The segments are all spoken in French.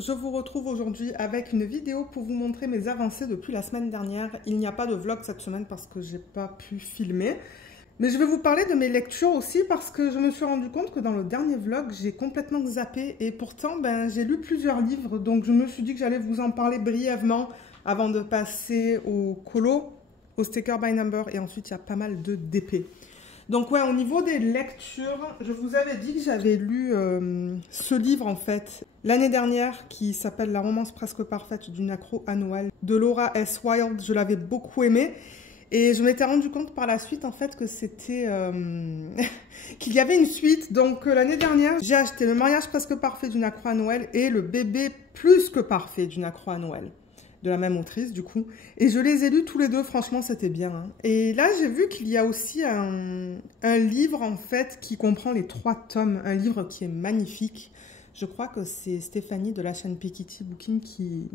je vous retrouve aujourd'hui avec une vidéo pour vous montrer mes avancées depuis la semaine dernière. Il n'y a pas de vlog cette semaine parce que j'ai pas pu filmer. Mais je vais vous parler de mes lectures aussi parce que je me suis rendu compte que dans le dernier vlog, j'ai complètement zappé. Et pourtant, j'ai lu plusieurs livres. Donc je me suis dit que j'allais vous en parler brièvement avant de passer au colo, au sticker by number. Et ensuite, il y a pas mal de DP. Donc ouais, au niveau des lectures, je vous avais dit que j'avais lu ce livre en fait l'année dernière qui s'appelle La romance presque parfaite d'une accro à Noël de Laura S. Wilde. Je l'avais beaucoup aimé et je m'étais rendu compte par la suite en fait que c'était qu'il y avait une suite. Donc l'année dernière, j'ai acheté Le mariage presque parfait d'une accro à Noël et Le bébé plus que parfait d'une accro à Noël, de la même autrice du coup, et je les ai lus tous les deux, franchement c'était bien hein. Et là j'ai vu qu'il y a aussi un livre en fait qui comprend les 3 tomes, un livre qui est magnifique. Je crois que c'est Stéphanie de la chaîne Piketty Booking qui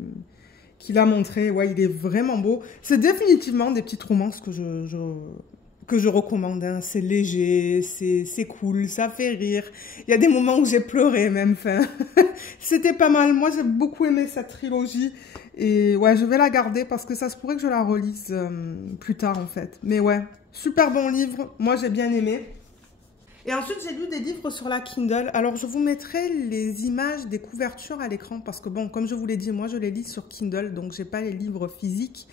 l'a montré. Ouais, il est vraiment beau. C'est définitivement des petites romances que je recommande hein. C'est léger, c'est cool, ça fait rire. Il y a des moments où j'ai pleuré même. Enfin, c'était pas mal. Moi, j'ai beaucoup aimé cette trilogie. Et ouais, je vais la garder parce que ça se pourrait que je la relise plus tard en fait. Mais ouais, super bon livre. Moi, j'ai bien aimé. Et ensuite, j'ai lu des livres sur la Kindle. Alors, je vous mettrai les images des couvertures à l'écran parce que bon, comme je vous l'ai dit, moi, je les lis sur Kindle, donc j'ai pas les livres physiques.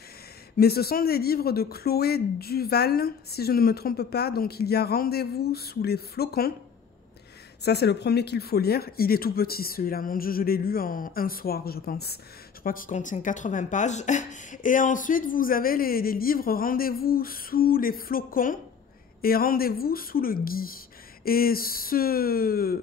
Mais ce sont des livres de Chloé Duval, si je ne me trompe pas. Donc, il y a Rendez-vous sous les flocons. Ça, c'est le premier qu'il faut lire. Il est tout petit, celui-là. Mon Dieu, je l'ai lu en un soir, je pense. Je crois qu'il contient 80 pages. Et ensuite, vous avez les livres Rendez-vous sous les flocons et Rendez-vous sous le gui. Et ces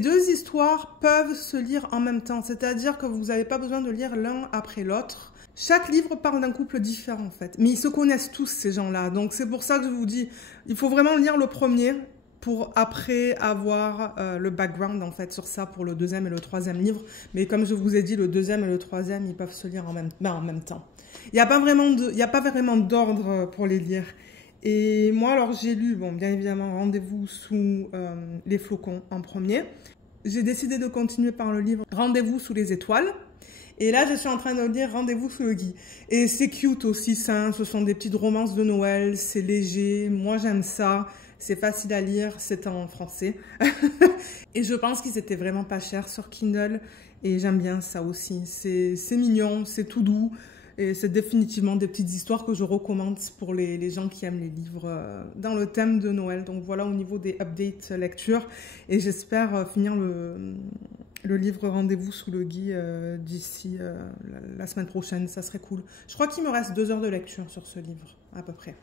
deux histoires peuvent se lire en même temps. C'est-à-dire que vous n'avez pas besoin de lire l'un après l'autre. Chaque livre parle d'un couple différent, en fait. Mais ils se connaissent tous, ces gens-là. Donc, c'est pour ça que je vous dis, il faut vraiment lire le premier pour après avoir le background, en fait, sur ça pour le deuxième et le troisième livre. Mais comme je vous ai dit, le deuxième et le troisième, ils peuvent se lire en même temps. Il n'y a pas vraiment d'ordre pour les lire. Et moi, alors, j'ai lu, bon, bien évidemment, Rendez-vous sous les flocons en premier. J'ai décidé de continuer par le livre Rendez-vous sous les étoiles. Et là, je suis en train de lire Rendez-vous sous le gui. Et c'est cute aussi, ça. Ce sont des petites romances de Noël. C'est léger. Moi, j'aime ça. C'est facile à lire. C'est en français. Et je pense qu'ils étaient vraiment pas chers sur Kindle. Et j'aime bien ça aussi. C'est mignon. C'est tout doux. Et c'est définitivement des petites histoires que je recommande pour les gens qui aiment les livres dans le thème de Noël. Donc voilà au niveau des updates lecture. Et j'espère finir le livre Rendez-vous sous le gui d'ici la semaine prochaine. Ça serait cool. Je crois qu'il me reste 2 heures de lecture sur ce livre, à peu près.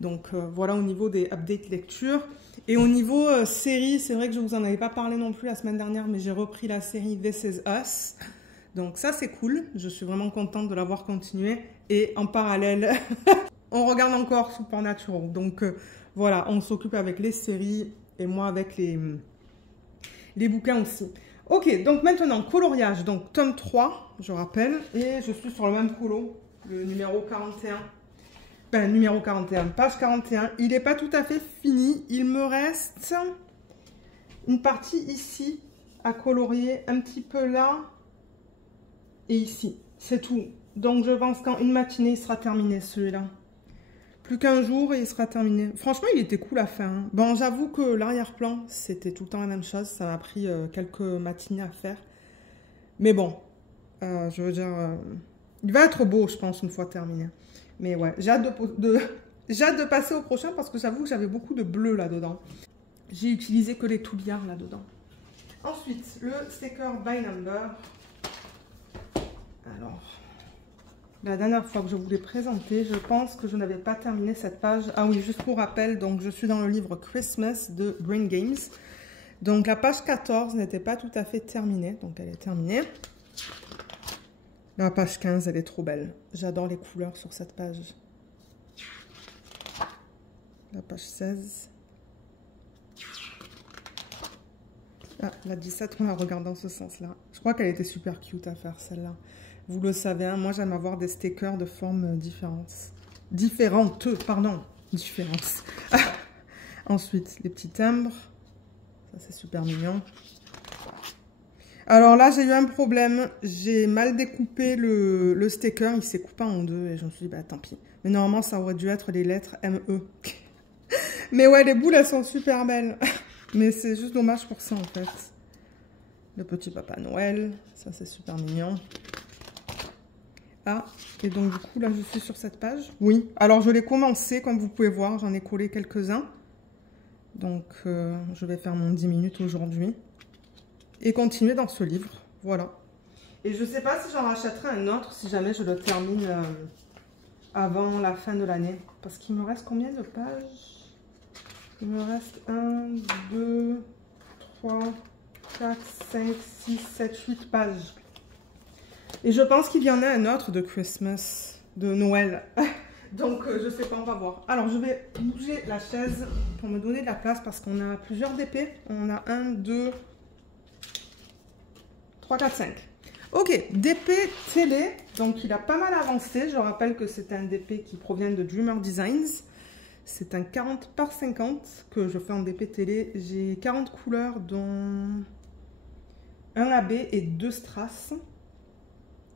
Donc voilà au niveau des updates lecture. Et au niveau série, c'est vrai que je vous en avais pas parlé non plus la semaine dernière, mais j'ai repris la série This Is Us. Donc ça c'est cool, je suis vraiment contente de l'avoir continué. Et en parallèle, on regarde encore Supernatural. Donc voilà, on s'occupe avec les séries et moi avec les bouquins aussi. Ok, donc maintenant, coloriage, donc tome 3, je rappelle. Et je suis sur le même colo, le numéro 41. Numéro 41, page 41. Il n'est pas tout à fait fini. Il me reste une partie ici à colorier, un petit peu là. Et ici, c'est tout. Donc, je pense qu'en une matinée, il sera terminé, celui-là. Plus qu'un jour et il sera terminé. Franchement, il était cool à faire. Hein. Bon, j'avoue que l'arrière-plan, c'était tout le temps la même chose. Ça m'a pris quelques matinées à faire. Mais bon, je veux dire, il va être beau, je pense, une fois terminé. Mais ouais, j'ai hâte de passer au prochain parce que j'avoue que j'avais beaucoup de bleu là-dedans. J'ai utilisé que les toubillards là-dedans. Ensuite, le sticker by number. Alors, la dernière fois que je vous l'ai présenté, je pense que je n'avais pas terminé cette page. Ah oui, juste pour rappel, donc je suis dans le livre Christmas de Brain Games. Donc la page 14 n'était pas tout à fait terminée, donc elle est terminée. La page 15, elle est trop belle. J'adore les couleurs sur cette page. La page 16. Ah, la 17, on la regarde dans ce sens-là. Je crois qu'elle était super cute à faire, celle-là. Vous le savez, hein, moi j'aime avoir des stickers de formes différentes. Différentes. Ensuite, les petits timbres. Ça, c'est super mignon. Alors là, j'ai eu un problème. J'ai mal découpé le sticker. Il s'est coupé en deux et je me suis dit, bah tant pis. Mais normalement, ça aurait dû être les lettres ME. Mais ouais, les boules, elles sont super belles. Mais c'est juste dommage pour ça, en fait. Le petit Papa Noël. Ça, c'est super mignon. Ah, et donc du coup, là, je suis sur cette page. Oui, alors je l'ai commencé, comme vous pouvez voir. J'en ai collé quelques-uns. Donc, je vais faire mon 10 minutes aujourd'hui. Et continuer dans ce livre. Voilà. Et je ne sais pas si j'en rachèterai un autre, si jamais je le termine avant la fin de l'année. Parce qu'il me reste combien de pages? Il me reste 1, 2, 3, 4, 5, 6, 7, 8 pages. Et je pense qu'il y en a un autre de Christmas, de Noël. Donc, je sais pas, on va voir. Alors, je vais bouger la chaise pour me donner de la place parce qu'on a plusieurs DP. On a 1, 2, 3, 4, 5. Ok, DP télé. Donc, il a pas mal avancé. Je rappelle que c'est un DP qui provient de Dreamer Designs. C'est un 40 par 50 que je fais en DP télé. J'ai 40 couleurs, dont un AB et 2 strass.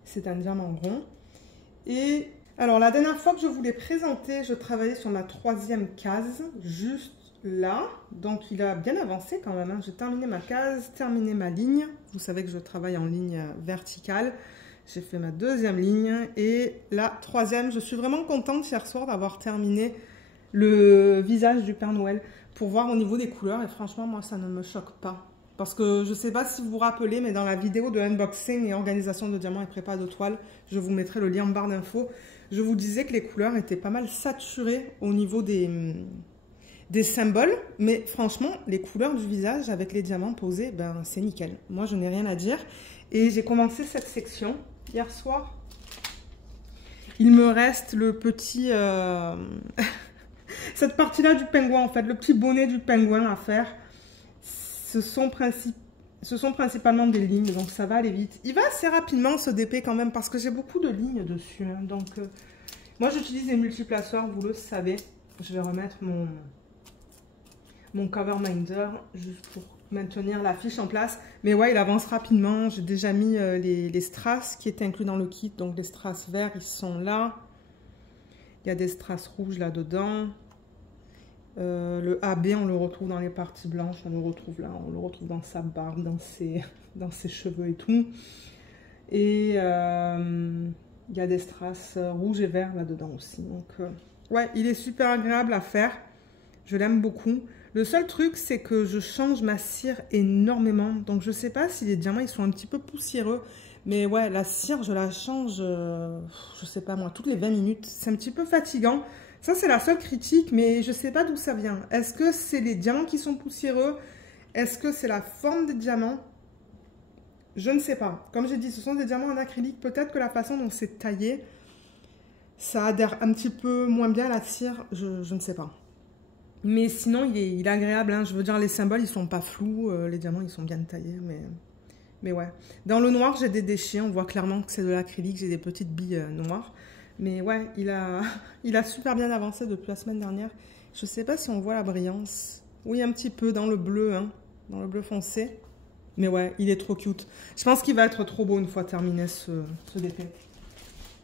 C'est un diamant rond. Et alors, la dernière fois que je vous l'ai présenté, je travaillais sur ma 3e case, juste là. Donc, il a bien avancé quand même. Hein. J'ai terminé ma case, terminé ma ligne. Vous savez que je travaille en ligne verticale. J'ai fait ma 2e ligne et la 3e. Je suis vraiment contente hier soir d'avoir terminé le visage du Père Noël pour voir au niveau des couleurs. Et franchement, moi, ça ne me choque pas. Parce que je ne sais pas si vous vous rappelez, mais dans la vidéo de unboxing et organisation de diamants et prépa de toile, je vous mettrai le lien en barre d'infos, je vous disais que les couleurs étaient pas mal saturées au niveau des symboles. Mais franchement, les couleurs du visage avec les diamants posés, ben, c'est nickel. Moi, je n'ai rien à dire. Et j'ai commencé cette section hier soir. Il me reste le petit... cette partie-là du pingouin, en fait, le petit bonnet du pingouin à faire. Ce sont principalement des lignes, donc ça va aller vite. Il va assez rapidement ce DP quand même, parce que j'ai beaucoup de lignes dessus. Hein, donc, moi j'utilise les multiplaceurs, vous le savez. Je vais remettre mon cover minder, juste pour maintenir la fiche en place. Mais ouais, il avance rapidement. J'ai déjà mis les strass qui étaient inclus dans le kit. Donc les strass verts, ils sont là. Il y a des strass rouges là-dedans. Le AB, on le retrouve dans les parties blanches, on le retrouve là, on le retrouve dans sa barbe, dans ses cheveux et tout. Et il y a des strass rouges et verts là-dedans aussi. Donc, ouais, il est super agréable à faire. Je l'aime beaucoup. Le seul truc, c'est que je change ma cire énormément. Donc, je sais pas si les diamants, ils sont un petit peu poussiéreux. Mais ouais, la cire, je la change, je sais pas moi, toutes les 20 minutes. C'est un petit peu fatigant. Ça, c'est la seule critique, mais je ne sais pas d'où ça vient. Est-ce que c'est les diamants qui sont poussiéreux? Est-ce que c'est la forme des diamants? Je ne sais pas. Comme j'ai dit, ce sont des diamants en acrylique. Peut-être que la façon dont c'est taillé, ça adhère un petit peu moins bien à la cire. Je ne sais pas. Mais sinon, il est agréable. Hein. Je veux dire, les symboles, ils ne sont pas flous. Les diamants, ils sont bien taillés. Mais ouais. Dans le noir, j'ai des déchets. On voit clairement que c'est de l'acrylique. J'ai des petites billes noires. Mais ouais, il a super bien avancé depuis la semaine dernière. Je ne sais pas si on voit la brillance. Oui, un petit peu dans le bleu, hein, dans le bleu foncé. Mais ouais, il est trop cute. Je pense qu'il va être trop beau une fois terminé ce DP.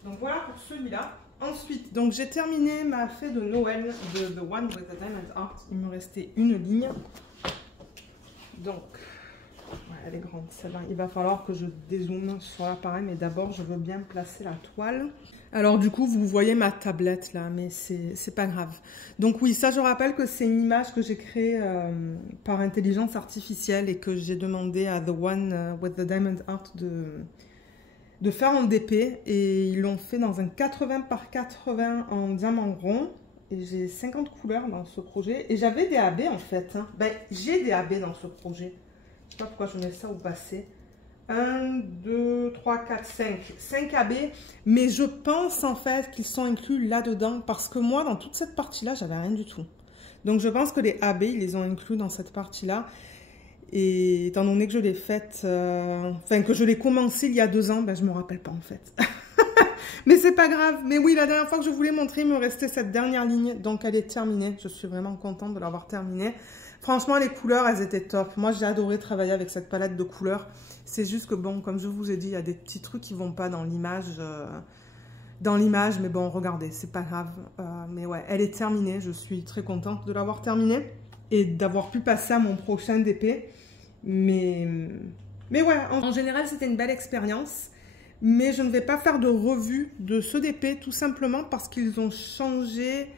Donc voilà pour celui-là. Ensuite, donc j'ai terminé ma fée de Noël de The One with the Diamond Heart. Il me restait une ligne. Donc, ouais, elle est grande celle-là. Il va falloir que je dézoome sur l'appareil, mais d'abord je veux bien placer la toile. Alors du coup, vous voyez ma tablette là, mais c'est pas grave. Donc oui, ça je rappelle que c'est une image que j'ai créée par intelligence artificielle et que j'ai demandé à The One with the Diamond Heart de faire en DP. Et ils l'ont fait dans un 80 par 80 en diamant rond. Et j'ai 50 couleurs dans ce projet. Et j'avais des AB en fait. Hein. Ben, j'ai des AB dans ce projet. Je sais pas pourquoi je mets ça au passé. 1, 2, 3, 4, 5. 5 AB. Mais je pense en fait qu'ils sont inclus là-dedans. Parce que moi, dans toute cette partie-là, j'avais rien du tout. Donc je pense que les AB, ils les ont inclus dans cette partie-là. Et étant donné que je l'ai faite, enfin que je l'ai commencé il y a 2 ans, ben, je ne me rappelle pas en fait. Mais c'est pas grave. Mais oui, la dernière fois que je voulais montrer, il me restait cette dernière ligne. Donc, elle est terminée. Je suis vraiment contente de l'avoir terminée. Franchement, les couleurs, elles étaient top. Moi, j'ai adoré travailler avec cette palette de couleurs. C'est juste que, bon, comme je vous ai dit, il y a des petits trucs qui vont pas dans l'image. Mais bon, regardez, c'est pas grave. Mais ouais, elle est terminée. Je suis très contente de l'avoir terminée et d'avoir pu passer à mon prochain DP. Mais ouais, en général, c'était une belle expérience. Mais je ne vais pas faire de revue de ce DP, tout simplement parce qu'ils ont changé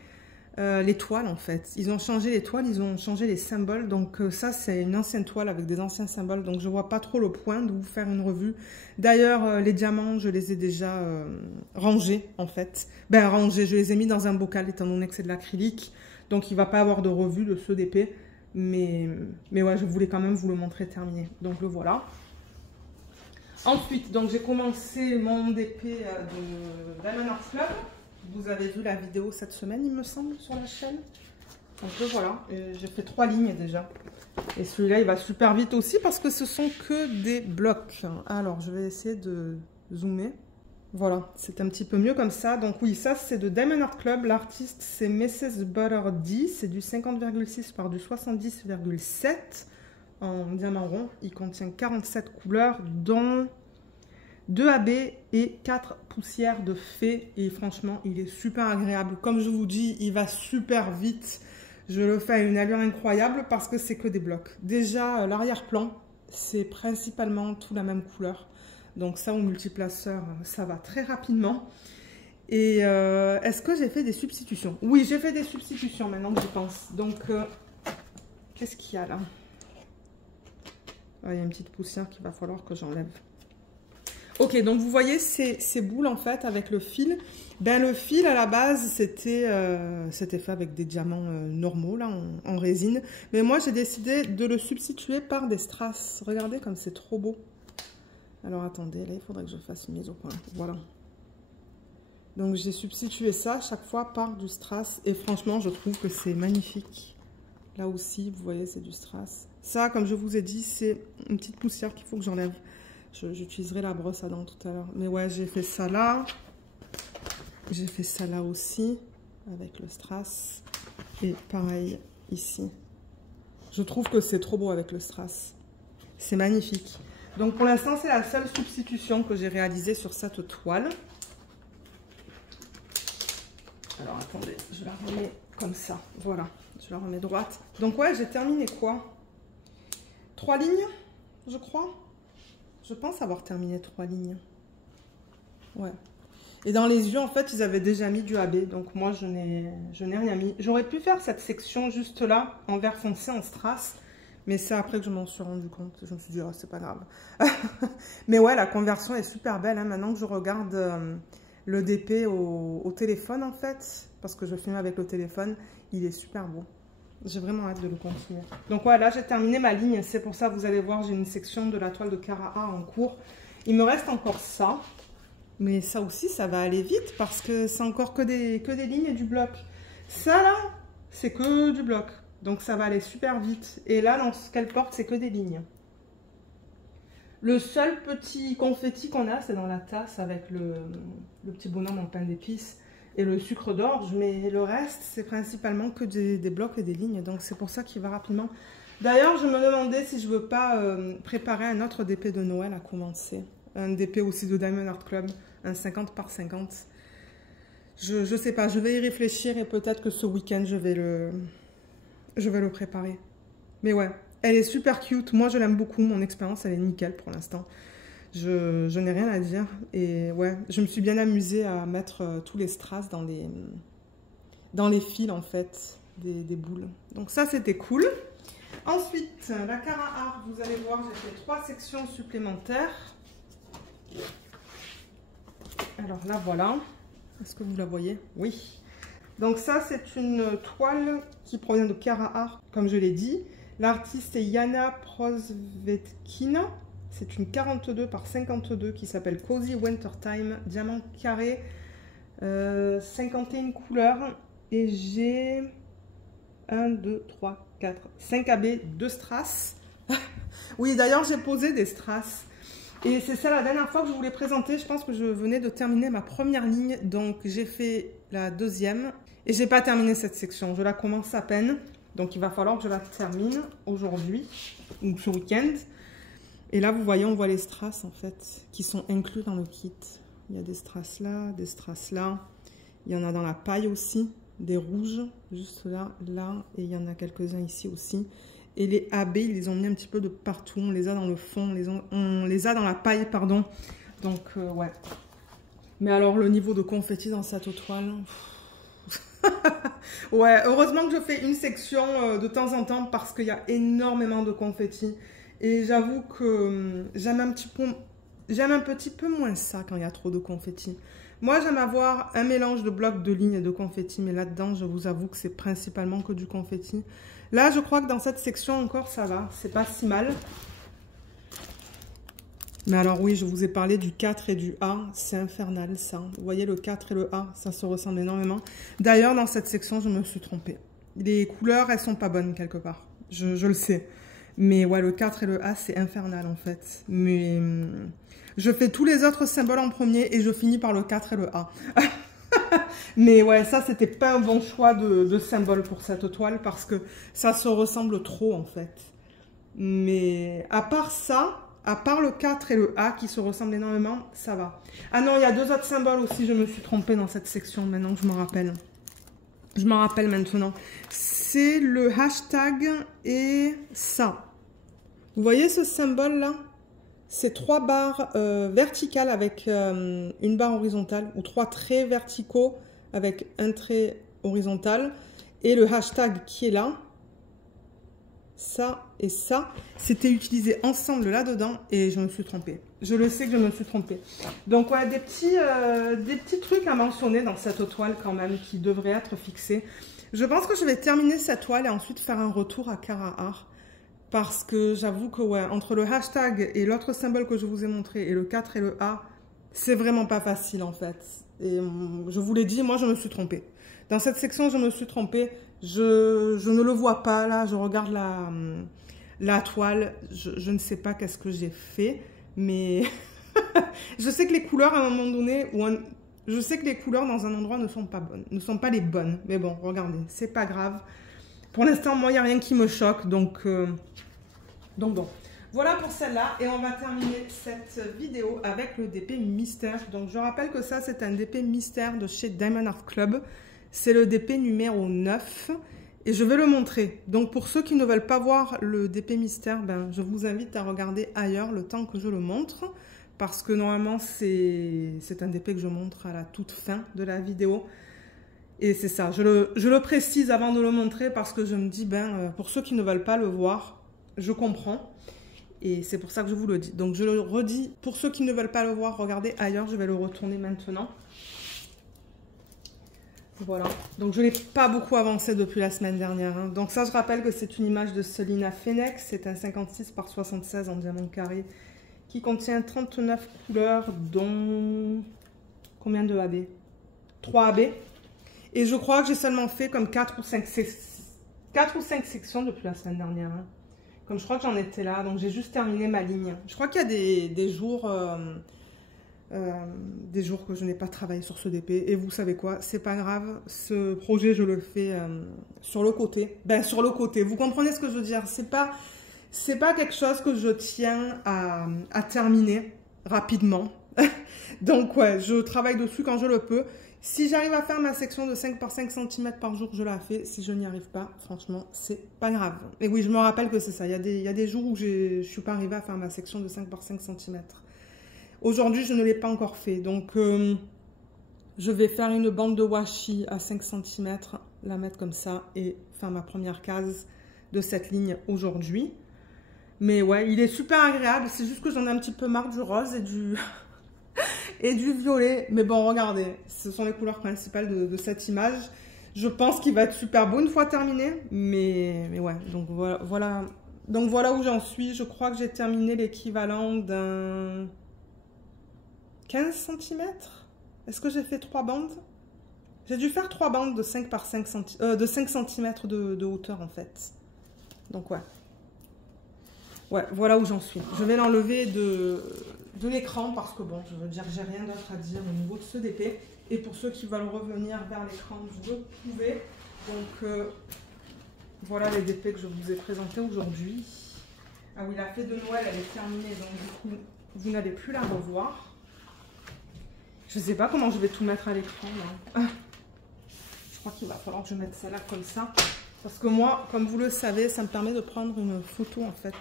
les toiles, en fait. Ils ont changé les toiles, ils ont changé les symboles. Donc ça, c'est une ancienne toile avec des anciens symboles. Donc je vois pas trop le point de vous faire une revue. D'ailleurs, les diamants, je les ai déjà rangés, en fait. Ben, rangés, je les ai mis dans un bocal, étant donné que c'est de l'acrylique. Donc il va pas avoir de revue de ce DP. Mais ouais, je voulais quand même vous le montrer terminé. Donc le voilà. Ensuite, donc j'ai commencé mon DP de Diamond Art Club. Vous avez vu la vidéo cette semaine, il me semble, sur la chaîne. Donc le voilà, j'ai fait 3 lignes déjà. Et celui-là, il va super vite aussi parce que ce sont que des blocs. Alors, je vais essayer de zoomer. Voilà, c'est un petit peu mieux comme ça. Donc oui, ça c'est de Diamond Art Club. L'artiste c'est Mrs. Butter D. C'est du 50,6 par du 70,7 en diamant rond. Il contient 47 couleurs, dont 2 AB et 4 poussières de fée. Et franchement, il est super agréable. Comme je vous dis, il va super vite. Je le fais à une allure incroyable parce que c'est que des blocs. Déjà, l'arrière-plan, c'est principalement tout la même couleur. Donc ça, au multiplaceur, ça va très rapidement. Et est-ce que j'ai fait des substitutions? Oui, j'ai fait des substitutions maintenant que j'y pense. Donc, qu'est-ce qu'il y a là? Ah, il y a une petite poussière qu'il va falloir que j'enlève. Ok, donc vous voyez ces boules en fait avec le fil. Ben le fil à la base c'était fait avec des diamants normaux là en résine. Mais moi j'ai décidé de le substituer par des strass. Regardez comme c'est trop beau. Alors attendez, là il faudrait que je fasse une mise au point. Voilà. Donc j'ai substitué ça chaque fois par du strass. Et franchement je trouve que c'est magnifique. Là aussi vous voyez c'est du strass. Ça comme je vous ai dit c'est une petite poussière qu'il faut que j'enlève. J'utiliserai la brosse à dents tout à l'heure. Mais ouais, j'ai fait ça là. J'ai fait ça là aussi, avec le strass. Et pareil, ici. Je trouve que c'est trop beau avec le strass. C'est magnifique. Donc pour l'instant, c'est la seule substitution que j'ai réalisée sur cette toile. Alors attendez, je la remets comme ça. Voilà, je la remets droite. Donc ouais, j'ai terminé quoi? 3 lignes, je crois. Je pense avoir terminé 3 lignes. Ouais. Et dans les yeux, en fait, ils avaient déjà mis du AB. Donc moi, je n'ai rien mis. J'aurais pu faire cette section juste là, en vert foncé, en strass. Mais c'est après que je m'en suis rendu compte. Je me suis dit, oh, c'est pas grave. Mais ouais, la conversion est super belle. Hein. Maintenant que je regarde le DP au téléphone, en fait, parce que je filme avec le téléphone, il est super beau. J'ai vraiment hâte de le continuer. Donc voilà, j'ai terminé ma ligne. C'est pour ça que vous allez voir, j'ai une section de la toile de Cara A en cours. Il me reste encore ça. Mais ça aussi, ça va aller vite parce que c'est encore que des lignes et du bloc. Ça là, c'est que du bloc. Donc ça va aller super vite. Et là, dans ce qu'elle porte, c'est que des lignes. Le seul petit confetti qu'on a, c'est dans la tasse avec le petit bonhomme en pain d'épices. Et le sucre d'orge, mais le reste, c'est principalement que des blocs et des lignes. Donc, c'est pour ça qu'il va rapidement. D'ailleurs, je me demandais si je ne veux pas préparer un autre DP de Noël à commencer. Un DP aussi de Diamond Art Club, un 50 par 50. Je sais pas, je vais y réfléchir et peut-être que ce week-end, je vais le préparer. Mais ouais, elle est super cute. Moi, je l'aime beaucoup. Mon expérience, elle est nickel pour l'instant. Je n'ai rien à dire. Et ouais, je me suis bien amusée à mettre tous les strass dans les fils, en fait, des boules. Donc ça, c'était cool. Ensuite, la Cara Art, vous allez voir, j'ai fait 3 sections supplémentaires. Alors là, voilà. Est-ce que vous la voyez? Oui. Donc ça, c'est une toile qui provient de Cara Art, comme je l'ai dit. L'artiste est Yana Prosvetkina. C'est une 42 par 52 qui s'appelle Cozy Wintertime, diamant carré, 51 couleurs. Et j'ai 1, 2, 3, 4, 5 AB, 2 strass. Oui, d'ailleurs, j'ai posé des strass. Et c'est ça la dernière fois que je vous l'ai présenté. Je pense que je venais de terminer ma première ligne. Donc j'ai fait la deuxième. Et j'ai pas terminé cette section. Je la commence à peine. Donc il va falloir que je la termine aujourd'hui. Ou ce week-end. Et là vous voyez, on voit les strass en fait. Qui sont inclus dans le kit. Il y a des strass là, des strass là. Il y en a dans la paille aussi. Des rouges. Juste là, là. Et il y en a quelques-uns ici aussi. Et les AB, ils les ont mis un petit peu de partout. On les a dans le fond, on les a dans la paille, pardon. Donc, ouais. Mais alors, le niveau de confetti dans cette toile... ouais, heureusement que je fais une section de temps en temps parce qu'il y a énormément de confetti. Et j'avoue que j'aime un petit peu moins ça quand il y a trop de confetti. Moi, j'aime avoir un mélange de blocs, de lignes et de confetti. Mais là-dedans, je vous avoue que c'est principalement que du confetti. Là, je crois que dans cette section encore, ça va. C'est pas si mal. Mais alors oui, je vous ai parlé du 4 et du A. C'est infernal, ça. Vous voyez, le 4 et le A, ça se ressemble énormément. D'ailleurs, dans cette section, je me suis trompée. Les couleurs, elles sont pas bonnes quelque part. Je le sais. Mais ouais, le 4 et le A, c'est infernal, en fait. Mais je fais tous les autres symboles en premier et je finis par le 4 et le A. Mais ouais, ça, c'était pas un bon choix de symbole pour cette toile parce que ça se ressemble trop, en fait. Mais à part ça, à part le 4 et le A qui se ressemblent énormément, ça va. Ah non, il y a deux autres symboles aussi, je me suis trompée dans cette section, maintenant que je me rappelle. Je m'en rappelle maintenant. C'est le hashtag et ça. Vous voyez ce symbole-là? C'est 3 barres verticales avec une barre horizontale, ou 3 traits verticaux avec un trait horizontal. Et le hashtag qui est là, ça et ça, c'était utilisé ensemble là-dedans et je me suis trompée. Je le sais que je me suis trompée. Donc ouais, des petits trucs à mentionner dans cette toile quand même qui devraient être fixés. Je pense que je vais terminer cette toile et ensuite faire un retour à Cara Art. Parce que j'avoue que ouais, entre le hashtag et l'autre symbole que je vous ai montré et le 4 et le A, c'est vraiment pas facile en fait. Et je vous l'ai dit, moi je me suis trompée. Dans cette section, je me suis trompée. Je ne le vois pas là, je regarde la toile. Je ne sais pas qu'est-ce que j'ai fait, mais je sais que les couleurs à un moment donné, je sais que les couleurs dans un endroit ne sont pas bonnes, ne sont pas les bonnes. Mais bon, regardez, c'est pas grave. Pour l'instant, moi, il n'y a rien qui me choque, donc bon. Voilà pour celle-là, et on va terminer cette vidéo avec le DP Mystère. Donc, je rappelle que ça, c'est un DP Mystère de chez Diamond Art Club. C'est le DP numéro 9, et je vais le montrer. Donc, pour ceux qui ne veulent pas voir le DP Mystère, ben, je vous invite à regarder ailleurs le temps que je le montre, parce que normalement, c'est un DP que je montre à la toute fin de la vidéo. Et c'est ça, je le précise avant de le montrer parce que je me dis, ben, pour ceux qui ne veulent pas le voir, je comprends. Et c'est pour ça que je vous le dis. Donc je le redis, pour ceux qui ne veulent pas le voir, regardez ailleurs, je vais le retourner maintenant. Voilà, donc je n'ai pas beaucoup avancé depuis la semaine dernière. Hein. Donc ça, je rappelle que c'est une image de Selina Fenech, c'est un 56 par 76 en diamant carré qui contient 39 couleurs, dont combien de AB? 3 AB. Et je crois que j'ai seulement fait comme 4 ou 5 sections depuis la semaine dernière. Hein. Comme je crois que j'en étais là, donc j'ai juste terminé ma ligne. Je crois qu'il y a des jours que je n'ai pas travaillé sur ce DP. Et vous savez quoi, c'est pas grave. Ce projet, je le fais sur le côté. Ben, sur le côté, vous comprenez ce que je veux dire. C'est pas quelque chose que je tiens à terminer rapidement. Donc ouais, je travaille dessus quand je le peux. Si j'arrive à faire ma section de 5 par 5 cm par jour, je la fais. Si je n'y arrive pas, franchement, c'est pas grave. Et oui, je me rappelle que c'est ça. Il y a des jours où je ne suis pas arrivée à faire ma section de 5 par 5 cm. Aujourd'hui, je ne l'ai pas encore fait. Donc, je vais faire une bande de washi à 5 cm, la mettre comme ça et faire ma première case de cette ligne aujourd'hui. Mais ouais, il est super agréable. C'est juste que j'en ai un petit peu marre du rose et du... et du violet, mais bon, regardez, ce sont les couleurs principales de cette image. Je pense qu'il va être super beau une fois terminé, mais ouais, donc voilà où j'en suis. Je crois que j'ai terminé l'équivalent d'un 15 cm. Est-ce que j'ai fait 3 bandes? J'ai dû faire 3 bandes de 5 par 5 cm, de 5 cm de hauteur en fait. Donc ouais. Ouais, voilà où j'en suis. Je vais l'enlever de l'écran parce que bon, je veux dire, j'ai rien d'autre à dire au niveau de ce DP. Et pour ceux qui veulent revenir vers l'écran, vous pouvez. Donc, voilà les DP que je vous ai présentés aujourd'hui. Ah oui, la fête de Noël, elle est terminée, donc du coup, vous n'allez plus la revoir. Je ne sais pas comment je vais tout mettre à l'écran. Je crois qu'il va falloir que je mette ça là comme ça. Parce que moi, comme vous le savez, ça me permet de prendre une photo en fait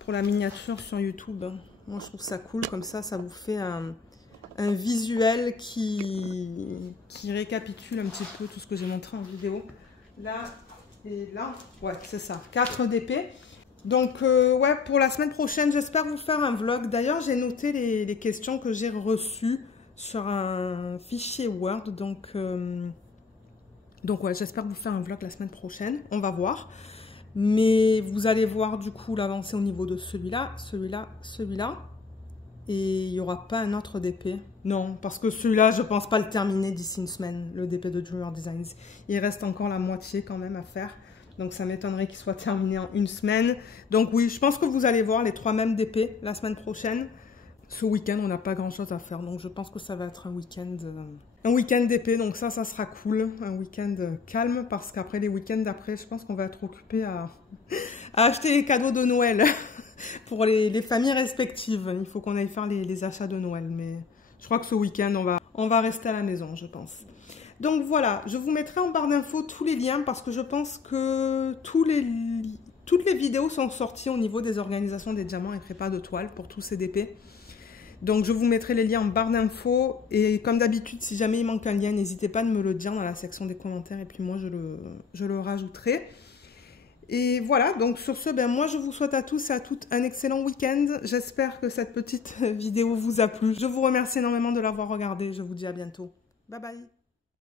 pour la miniature sur YouTube. Moi, je trouve ça cool, comme ça vous fait un visuel qui récapitule un petit peu tout ce que j'ai montré en vidéo. Là et là, ouais, c'est ça, 4 DP. Donc, ouais, pour la semaine prochaine, j'espère vous faire un vlog. D'ailleurs, j'ai noté les questions que j'ai reçues sur un fichier Word. Donc ouais, j'espère vous faire un vlog la semaine prochaine. On va voir. Mais vous allez voir du coup l'avancée au niveau de celui-là, celui-là, celui-là. Et il n'y aura pas un autre DP. Non, parce que celui-là, je ne pense pas le terminer d'ici une semaine, le DP de Dreamer Designs. Il reste encore la moitié quand même à faire. Donc ça m'étonnerait qu'il soit terminé en une semaine. Donc oui, je pense que vous allez voir les 3 mêmes DP la semaine prochaine. Ce week-end, on n'a pas grand-chose à faire. Donc je pense que ça va être un week-end DP. Donc ça sera cool. Un week-end calme. Parce qu'après les week-ends d'après, je pense qu'on va être occupé à acheter les cadeaux de Noël pour les familles respectives. Il faut qu'on aille faire les achats de Noël. Mais je crois que ce week-end, on va rester à la maison, je pense. Donc voilà, je vous mettrai en barre d'infos tous les liens parce que je pense que toutes les vidéos sont sorties au niveau des organisations des diamants et prépa de toile pour tous ces DP. Donc je vous mettrai les liens en barre d'infos et comme d'habitude, si jamais il manque un lien, n'hésitez pas à me le dire dans la section des commentaires et puis moi je le rajouterai. Et voilà, donc sur ce, moi je vous souhaite à tous et à toutes un excellent week-end. J'espère que cette petite vidéo vous a plu. Je vous remercie énormément de l'avoir regardée. Je vous dis à bientôt. Bye bye.